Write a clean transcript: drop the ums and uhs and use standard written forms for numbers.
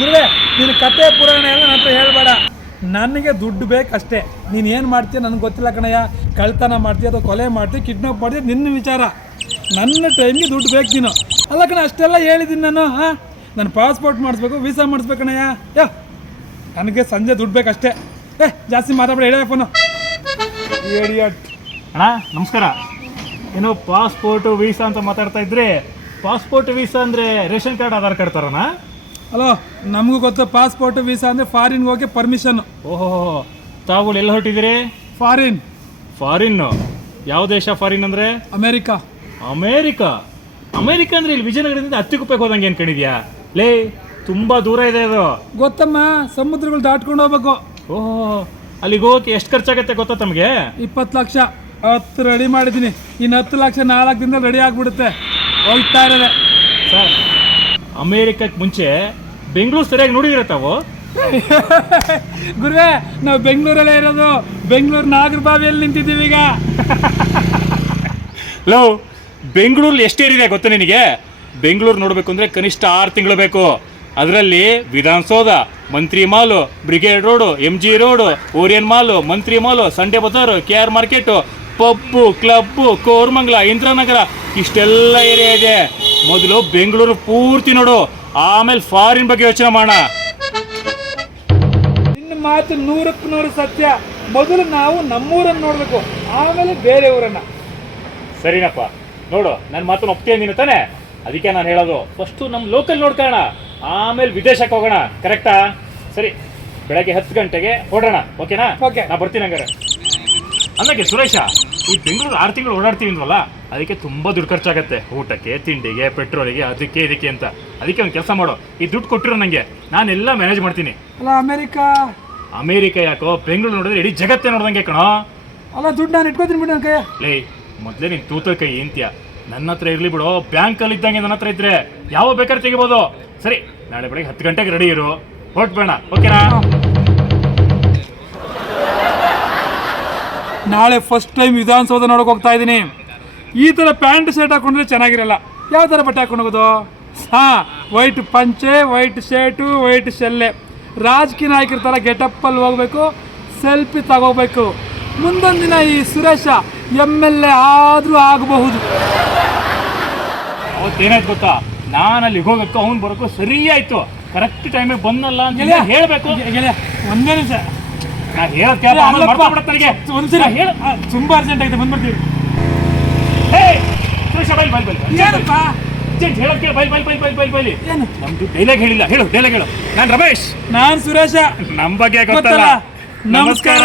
ಗುರುವೆ ನೀನು ಕತೆ ಪುರಾಣ ಎಲ್ಲ ನನ್ನ ಹತ್ರ ಹೇಳ್ಬೇಡ. ನನಗೆ ದುಡ್ಡು ಬೇಕಷ್ಟೇ. ನೀನು ಏನು ಮಾಡ್ತೀಯ ನನಗೆ ಗೊತ್ತಿಲ್ಲ ಕಣಯ್ಯ. ಕಳ್ತನ ಮಾಡ್ತೀಯ ಅಥವಾ ಕೊಲೆ ಮಾಡ್ತೀಯ, ಕಿಡ್ನಾಪ್ ಮಾಡ್ತೀಯ, ನಿನ್ನ ವಿಚಾರ. ನನ್ನ ಟೈಮ್ಗೆ ದುಡ್ಡು ಬೇಕು ನೀನು. ಅಲ್ಲ ಕಣ, ಅಷ್ಟೆಲ್ಲ ಹೇಳಿದ್ದೀನಿ ನಾನು. ನಾನು ಪಾಸ್ಪೋರ್ಟ್ ಮಾಡಿಸ್ಬೇಕು, ವೀಸಾ ಮಾಡಿಸ್ಬೇಕು ಕಣಯ್ಯ. ನನಗೆ ಸಂಜೆ ದುಡ್ಡು ಬೇಕಷ್ಟೇ. ಜಾಸ್ತಿ ಮಾತಾಡಬೇಡ, ಹೇಳ ಫೋನು. ಅಣ್ಣ ನಮಸ್ಕಾರ. ಏನೋ ಪಾಸ್ಪೋರ್ಟು ವೀಸಾ ಅಂತ ಮಾತಾಡ್ತಾ ಇದ್ರೆ, ಪಾಸ್ಪೋರ್ಟ್ ವೀಸಾ ಅಂದರೆ ರೇಷನ್ ಕಾರ್ಡ್ ಆಧಾರ್ ಕಾರ್ಡ್ ತರೋಣ? ಹಲೋ, ನಮಗೂ ಗೊತ್ತು ಪಾಸ್ಪೋರ್ಟ್ ವೀಸಾ ಅಂದರೆ ಫಾರಿನ್ಗೆ ಹೋಗಿ ಪರ್ಮಿಷನ್ನು. ಓಹೋ, ತಾವುಗಳು ಎಲ್ಲ ಹೊರಟಿದ್ದೀರಿ? ಫಾರಿನ್ನು? ಯಾವ ದೇಶ ಫಾರಿನ್ ಅಂದರೆ? ಅಮೇರಿಕಾ ಅಂದರೆ ಇಲ್ಲಿ ವಿಜಯನಗರದಿಂದ ಹತ್ತಿಗುಪ್ಪೆಗೆ ಹೋದಂಗೆ ಅನ್ಕೊಂಡಿದ್ಯಾ? ಲೇ, ತುಂಬ ದೂರ ಇದೆ ಅದು. ಗೊತ್ತಮ್ಮ, ಸಮುದ್ರಗಳು ದಾಟ್ಕೊಂಡು ಹೋಗ್ಬೇಕು. ಓಹೋ, ಅಲ್ಲಿಗೆ ಹೋಗಕ್ಕೆ ಎಷ್ಟು ಖರ್ಚಾಗತ್ತೆ ಗೊತ್ತಾ ತಮಗೆ? 20 ಲಕ್ಷ. 10 ರೆಡಿ ಮಾಡಿದ್ದೀನಿ. ಇನ್ನು 10 ಲಕ್ಷ 4 ದಿನದಲ್ಲಿ ರೆಡಿ ಆಗಿಬಿಡುತ್ತೆ. ಹೋಗ್ತಾ ಇರೋದೆ ಸರ್. ಅಮೇರಿಕಕ್ಕೆ ಮುಂಚೆ ಬೆಂಗಳೂರು ಸರಿಯಾಗಿ ನೋಡಿದಿರ ತಾವು? ಗುರುವೆ, ನಾವು ಬೆಂಗಳೂರಲ್ಲೇ ಇರೋದು. ಬೆಂಗಳೂರು ನಾಗರಬಾವಿಯಲ್ಲಿ ನಿಂತಿದ್ದೀವಿ ಈಗ. ಲವ್, ಬೆಂಗಳೂರಲ್ಲಿ ಎಷ್ಟೇರಿದೆ ಗೊತ್ತಾ ನಿನಗೆ? ಬೆಂಗಳೂರು ನೋಡಬೇಕು ಅಂದರೆ ಕನಿಷ್ಠ 6 ತಿಂಗಳು ಬೇಕು. ಅದರಲ್ಲಿ Vidhana Soudha, Mantri mall, brigade road, MG road, Orion mall, Mantri mall, Sunday bazaar, KR market, pub, club, Koramangala, Indiranagar, ಇಷ್ಟೆಲ್ಲ ಏರಿಯಾ ಇದೆ. ಮೊದಲು ಬೆಂಗಳೂರು ಪೂರ್ತಿ ನೋಡು, ಆಮೇಲೆ ಫಾರಿನ್ ಬಗ್ಗೆ ಯೋಚನೆ ಮಾಡೋಣ. ನಿನ್ನ ಮಾತು 100ಕ್ಕೆ 100 ಸತ್ಯ. ಮೊದಲು ನಾವು ನಮ್ಮೂರನ್ನು ನೋಡಬೇಕು, ಆಮೇಲೆ ಬೇರೆ ಊರನ್ನು. ಸರಿನಪ್ಪ, ನೋಡು, ನನ್ನ ಮಾತನ್ನು ಒಪ್ತೀಯ ನೀನು ತಾನೆ? ಅದಕ್ಕೆ ನಾನು ಹೇಳೋದು, ಫಸ್ಟು ನಮ್ಮ ಲೋಕಲ್ ನೋಡ್ಕೊಳ್ಳೋಣ, ಆಮೇಲೆ ವಿದೇಶಕ್ಕೆ ಹೋಗೋಣ. ಕರೆಕ್ಟಾ? ಸರಿ, ಬೆಳಗ್ಗೆ 10 ಗಂಟೆಗೆ ಹೊರಡೋಣ. ಓಕೆನಾ? ಓಕೆ, ನಾ ಬರ್ತೀನಿ ಹಂಗಾರೆ. ಅಂದಾಗೆ ಸುರೇಶ, ಈ ಬೆಂಗಳೂರು 6 ತಿಂಗಳು ಓಡಾಡ್ತೀವಿ ಅಂದ್ವಲ್ಲ, ಅದಕ್ಕೆ ತುಂಬ ದುಡ್ಡು ಖರ್ಚಾಗತ್ತೆ. ಊಟಕ್ಕೆ, ತಿಂಡಿಗೆ, ಪೆಟ್ರೋಲಿಗೆ, ಅದಕ್ಕೆ ಇದಕ್ಕೆ ಅಂತ. ಅದಕ್ಕೆ ಒಂದು ಕೆಲಸ ಮಾಡು, ಈ ದುಡ್ಡು ಕೊಟ್ಟಿರೋ ನನಗೆ, ನಾನೆಲ್ಲ ಮ್ಯಾನೇಜ್ ಮಾಡ್ತೀನಿ. ಅಲ್ಲ ಅಮೇರಿಕಾ ಯಾಕೋ, ಬೆಂಗಳೂರು ನೋಡಿದ್ರೆ ಇಡೀ ಜಗತ್ತೇ ನೋಡ್ದಂಗೆ ಕಣೋ. ಅಲ್ಲ, ದುಡ್ಡು ನಾನು ಇಟ್ಕೋತೀನಿ ಬಿಡು ನನ್ನ ಕೈ. ಲೇ, ಮೊದಲೇ ನೀನು ತೂತ ಕೈ ಏಂತೀಯ. ನನ್ನ ಹತ್ರ ಇರಲಿ ಬಿಡು, ಬ್ಯಾಂಕಲ್ಲಿ ಇದ್ದಂಗೆ ನನ್ನ ಹತ್ರ ಇದ್ರೆ ಯಾವ ಬೇಕಾದ್ರೆ ತೆಗಿಬೋದು. ಸರಿ, ನಾಳೆ ಬೆಳಗ್ಗೆ 10 ಗಂಟೆಗೆ ರೆಡಿ ಇರು, ಹೊರಟ್ಬೇಡ. ಓಕೆನಾ? ನಾಳೆ ಫಸ್ಟ್ ಟೈಮ್ ವಿಧಾನಸೌಧ ನೋಡೋಕೆ ಹೋಗ್ತಾ ಇದ್ದೀನಿ. ಈ ಥರ ಪ್ಯಾಂಟ್ ಶರ್ಟ್ ಹಾಕೊಂಡ್ರೆ ಚೆನ್ನಾಗಿರಲ್ಲ. ಯಾವ ಥರ ಬಟ್ಟೆ ಹಾಕೊಂಡು ಹೋಗೋದು? ವೈಟ್ ಪಂಚೆ, ವೈಟ್ ಶರ್ಟು, ವೈಟ್ ಶೆಲ್ಲೆ. ರಾಜಕೀಯ ನಾಯಕರ ಥರ ಗೆಟಪ್ಪಲ್ಲಿ ಹೋಗ್ಬೇಕು, ಸೆಲ್ಫಿ ತಗೋಬೇಕು. ಮುಂದೊಂದು ದಿನ ಈ ಸುರೇಶ MLA ಆದರೂ ಆಗಬಹುದು. ಅವತ್ತೇನಾಯ್ತು ಗೊತ್ತಾ? ನಾನು ಅಲ್ಲಿ ಹೋಗಕ್ಕೂ ಅವ್ನು ಬರೋಕ್ಕೂ ಸರಿ ಆಯ್ತು. ಕರೆಕ್ಟ್ ಟೈಮಿಗೆ ಬಂದಲ್ಲ ಅಂತ ಹೇಳಬೇಕು. ಒಂದೇ ನಿಮಿಷ, ನಾನು ಹೇಳೋದು ಒಂದ್ಸರಿ ಹೇಳು. ತುಂಬ ಅರ್ಜೆಂಟ್ ಆಗಿದೆ, ಬಂದ್ಬಿಡ್ತೀವಿ. ನಮ್ದು ಡೈಲಾಗ್ ಹೇಳಿಲ್ಲ, ಹೇಳು ಡೈಲಾಗ್ ಹೇಳು. ನಾನು ರಮೇಶ್. ನಾನು ಸುರೇಶ. ನಮ್ಮ ಬಗ್ಗೆ ಗೊತ್ತಲ್ಲ. ನಮಸ್ಕಾರ.